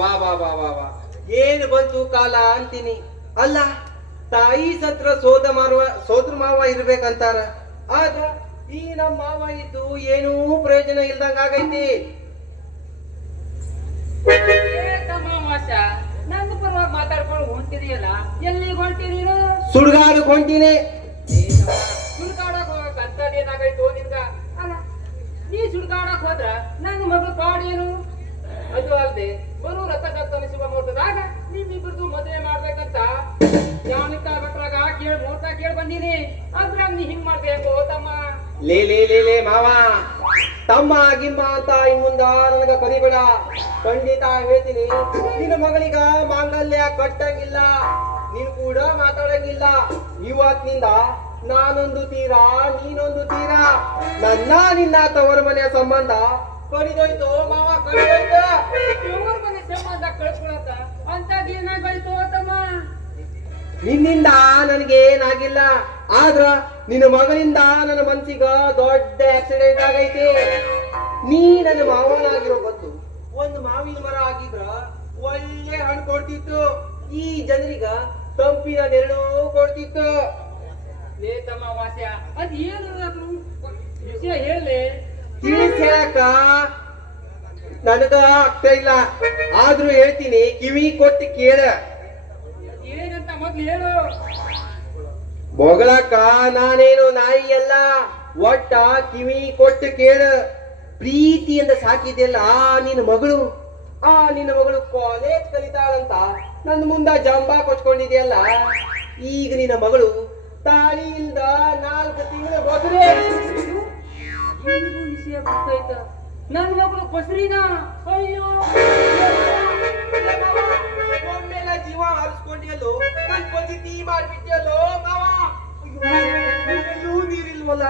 ವಾ ವಾ ವಾ ಬಾ ಏನು ಬಂತು ಕಾಲ ಅಂತೀನಿ. ಅಲ್ಲ ತಾಯಿ ಸತ್ರ ಸೋದ ಮಾರುವ ಸೋದ್ರ ಮಾವ ಇರ್ಬೇಕಂತಾರ. ಆಗ ಈ ನಮ್ಮ ಮಾವ ಇದ್ದು ಏನೂ ಪ್ರಯೋಜನ ಇಲ್ದಂಗ ಆಗೈತಿ. ನನ್ನ ಪರವಾಗಿ ಮಾತಾಡ್ಕೊಂಡು ಹೊಂಟಿದೆಯಲ್ಲ ಎಲ್ಲಿ ಹೊಂಟಿದೀರ ನೀನು ಸುಡ್ಗಾಡಕ್ ಹೊಂಟಿನಿ. ಬಂದೀನಿ ಅದ್ರಾಗ ನೀ ಹಿಂಗ್ ಮಾಡ್ಬೇಕು ತಮ್ಮ. ಲೇ ಲೇ ಲೇ ಲೇ ಮಾವ. ತಮ್ಮ ಗಿಮ್ಮ ಅಂತ ಮುಂದ ನನಗ ಕರಿಬೇಡ. ಖಂಡಿತ ಹೇಳ್ತೀನಿ. ನಿನ್ನ ಮಗಳಿಗ ಮಾಂಗಲ್ಯ ಕಟ್ಟಂಗಿಲ್ಲ. ನೀನು ಕೂಡ ಮಾತಾಡಂಗಿಲ್ಲ. ಇವತ್ತಿನಿಂದ ನಾನೊಂದು ತೀರಾ ನೀನೊಂದು ತೀರಾ. ನನ್ನ ನಿನ್ನ ತವರ ಮನೆಯ ಸಂಬಂಧ ಕಡಿದೋಯ್ತು ಮಾವ ಕಡಿದೋಯ್ತು ತವರ ಮನೆ ಸಂಬಂಧ ಕಳ್ಕೊಳಕ ಅಂತ ನಿನ್ನಿಂದ ನನಗೇನಾಗಿಲ್ಲ ಆದ್ರ ನಿನ್ನ ಮಗನಿಂದ ನನ್ನ ಮನ್ಸಿಗ ದೊಡ್ಡ ಆಕ್ಸಿಡೆಂಟ್ ಆಗೈತಿ. ನೀ ನನ್ನ ಮಾವನಾಗಿರೋ ಬದ್ದು ಒಂದು ಮಾವಿನ ಮರ ಆಗಿದ್ರ ಒಳ್ಳೆ ಹಣ್ಣು ಕೊಡ್ತಿತ್ತು. ಈ ಜನರಿಗ ತಂಪಿನ ನೆರಳು ಕೊಡ್ತಿತ್ತು. ಲೇ ತಮ್ಮ ವಾಸ್ಯ ಅದ್ ಏನು ವಿಷಯ ಹೇಳಿ ತಿಳಿಸ್ ಹೇಳಕ ನನಗ ಆಗ್ತಾ ಇಲ್ಲ. ಆದ್ರೂ ಹೇಳ್ತೀನಿ ಕಿವಿ ಕೊಟ್ಟು ಕೇಳ. ಹೇಳು ಬೊಗಳಕ್ಕ ನಾನೇನು ನಾಯಿ ಅಲ್ಲ ಒಟ್ಟ ಕಿವಿ ಕೊಟ್ಟು ಕೇಳ. ಪ್ರೀತಿಯಿಂದ ಸಾಕಿದೆಯಲ್ಲ ಆ ನಿನ್ನ ಮಗಳು? ಆ ನಿನ್ನ ಮಗಳು ಕಾಲೇಜ್ ಕಲಿತಾಳಂತ ನನ್ನ ಮುಂದ ಜಾಂಬಾ ಕೊಚ್ಕೊಂಡಿದೆಯಲ್ಲ ಈಗ ನಿನ್ನ ಮಗಳು ತಾಳಿಯಿಂದ ನಾಲ್ಕು ತಿಂಗಳು ಬದುರೆ ವಿಷಯ ಗೊತ್ತಾಯ್ತ? ನನ್ನ ಮಗಳು ಬಸ್ರಿನ? ಅಯ್ಯೋ. ಮಾಡ್ಬಿಟ್ಟಿಯಲ್ಲೋ ಮಾವ? ಅಯ್ಯೋ, ಎಲ್ಲೂ ನೀರಿಲ್ವಲ್ಲ?